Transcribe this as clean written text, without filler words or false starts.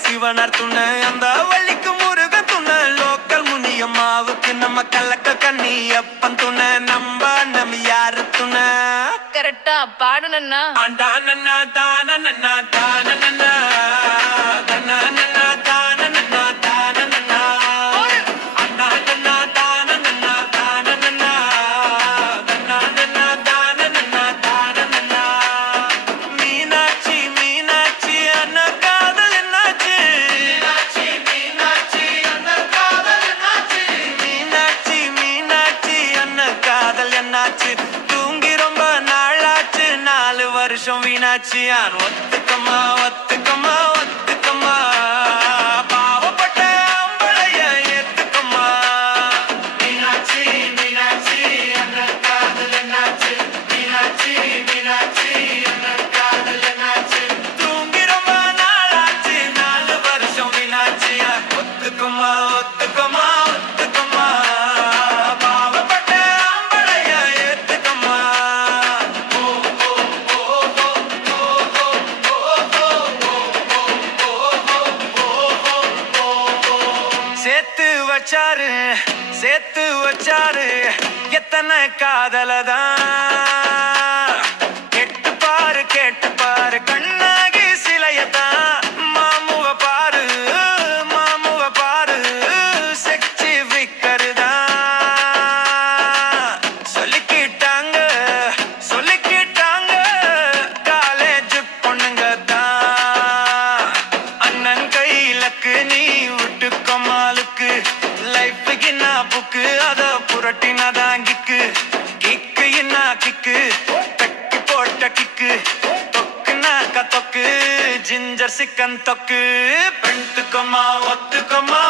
சிவனார் துணை அந்த வள்ளிக்கு முருகன் துணை லோக்கல் முனியம்மாவுக்கு நம்ம கலக்க கண்ணி அப்பன் துணை நம்ம யாரு துணை கரெக்டா பாடுனா தான தான தான தூங்கி ரொம்ப நாளாச்சு 4 வருஷம் வீணாச்சியான் ஒத்துக்கம்மா ஒத்துக்கம்மா ஒத்துக்கம்மா பாவப்பட்ட அம்பளைய ஏத்துக்கம்மா மீனாட்சி மீனாட்சி அந்த காதல் என்னாச்சு மீனாட்சி மீனாட்சி அந்த காதல் என்னாச்சு தூங்கி ரொம்ப நாளாச்சு 4 வருஷம் வீணாச்சியான் ஒத்துக்கம்மா ஒத்துக்கம்மா ஒத்துக்கம்மா சேர்த்து வச்சாரு எத்தனை காதலதான் கேட்டு பாரு கண்ணாகி சிலையத்தான் மாமுவ பாரு செக்சி விக்கருதான் சொல்லிக்கிட்டாங்க காலேஜ் பொண்ணுங்க தான் அண்ணன் கையிலக்கு நீ விட்டு கமாலுக்கு லைஃபுக்கு நான் புக்கு அத புரட்டினதான் கிக்கு தக்கி போட்ட கிக்கு தொக்கு ஜிஞ்சர் சிக்கன் தொக்கு பெண்ட்டுக்கம்மா ஒத்துக்கம்மா